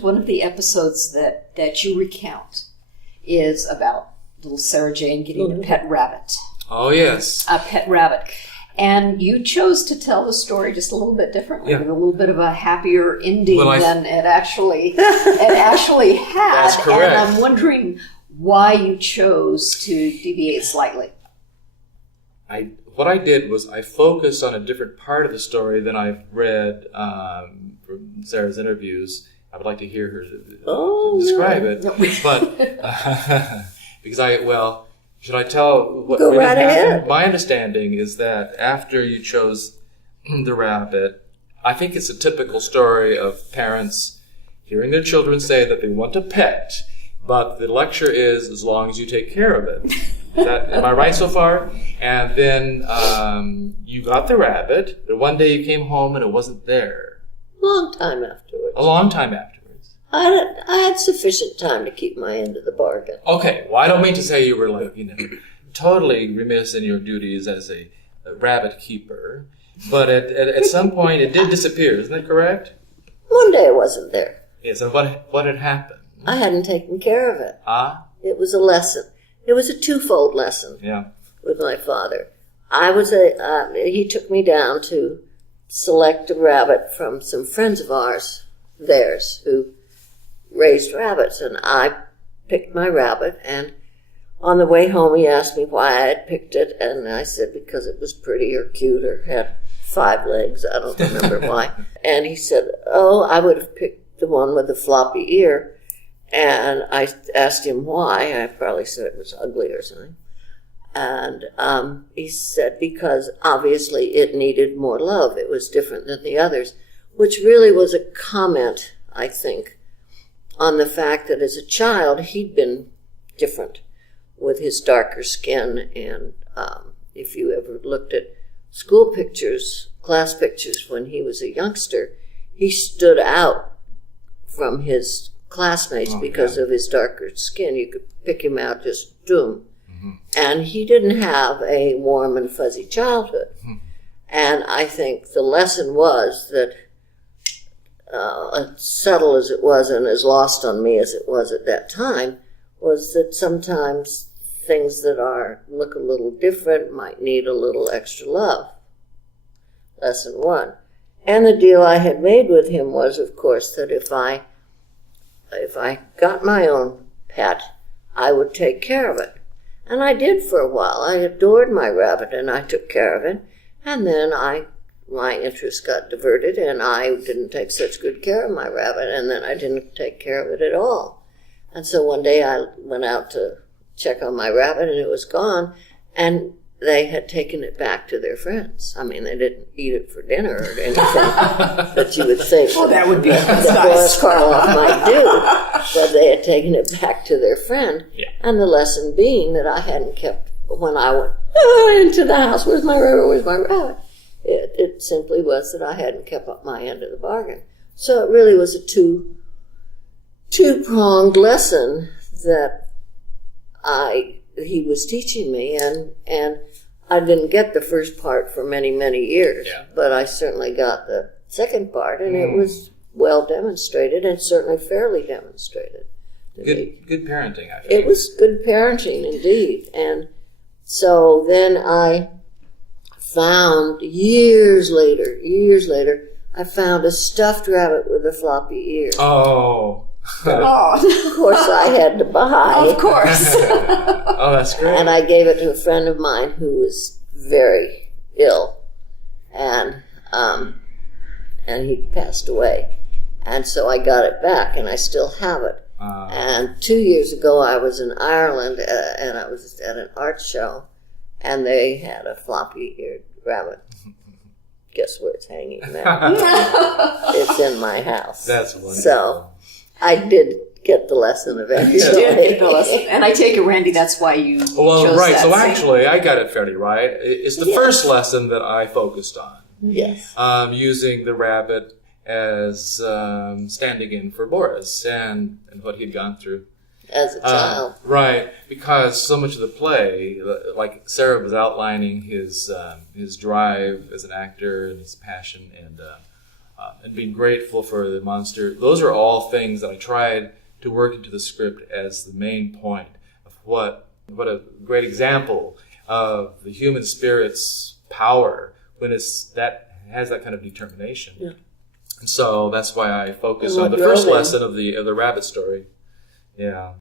One of the episodes that you recount is about little Sarah Jane getting a pet rabbit. Oh, yes. A pet rabbit. And you chose to tell the story just a little bit differently, with a little bit of a happier ending than it actually had. That's correct. And I'm wondering why you chose to deviate slightly. What I did was I focused on a different part of the story than I've read from Sarah's interviews. I would like to hear her describe it. No. But because should I tell what Go really right happened? ahead. My understanding is that after you chose the rabbit, I think it's a typical story of parents hearing their children say that they want a pet, but the lecture is as long as you take care of it. Am I right so far? And then you got the rabbit, but one day you came home and it wasn't there. Long time afterwards. A long time afterwards. I had sufficient time to keep my end of the bargain. Okay, well, I don't mean to say you were totally remiss in your duties as a rabbit keeper, but at some point it did disappear, isn't that correct? One day it wasn't there. Yes, and what had happened? I hadn't taken care of it. Ah? It was a lesson. It was a twofold lesson with my father. He took me down to select a rabbit from some friends of theirs, who raised rabbits, and I picked my rabbit, and on the way home he asked me why I had picked it, and I said because it was pretty or cute or had 5 legs. I don't remember why. And he said, I would have picked the one with the floppy ear. And I asked him why. I probably said it was ugly or something. And he said because obviously it needed more love. It was different than the others, which really was a comment, I think, on the fact that as a child he'd been different with his darker skin. And if you ever looked at school pictures, class pictures when he was a youngster, he stood out from his classmates because of his darker skin. You could pick him out just doom. Mm-hmm. And he didn't have a warm and fuzzy childhood. Mm-hmm. And I think the lesson was that, as subtle as it was and as lost on me as it was at that time, was that sometimes things that look a little different might need a little extra love. Lesson 1. And the deal I had made with him was, of course, that if I got my own pet, I would take care of it. And I did for a while. I adored my rabbit, and I took care of it. And then my interest got diverted, and I didn't take such good care of my rabbit, and then I didn't take care of it at all. And so one day I went out to check on my rabbit, and it was gone, and they had taken it back to their friends. I mean, they didn't eat it for dinner or anything that you would think that would be that Boris Karloff might do. But they had taken it back to their friend. Yeah. And the lesson being that I hadn't kept, when I went into the house, where's my rabbit, where's my rabbit? It simply was that I hadn't kept up my end of the bargain. So it really was a two-pronged lesson that he was teaching me, and I didn't get the first part for many, many years, but I certainly got the second part, and it was well demonstrated and certainly fairly demonstrated. Good parenting, I think. It was good parenting, indeed. And so then I found, years later, I found a stuffed rabbit with a floppy ear. Oh. Of course I had to buy. Of course. Oh, that's great. And I gave it to a friend of mine who was very ill, and he passed away. And so I got it back, and I still have it. And 2 years ago I was in Ireland, and I was at an art show, and they had a floppy-eared rabbit. Guess where it's hanging now? It's in my house. That's wonderful. So I did get the lesson eventually. You did get the lesson. And I take it, Randy, that's why you chose right. that. So actually, I got it fairly right. It's the first lesson that I focused on. Yes. Using the rabbit as standing in for Boris and what he'd gone through. As a child. Right. Because so much of the play, like Sarah was outlining his drive as an actor and his passion, and and being grateful for the monster. Those are all things that I tried to work into the script as the main point of what a great example of the human spirit's power when that has that kind of determination. Yeah. And so that's why I focus on the first lesson of the rabbit story. Yeah.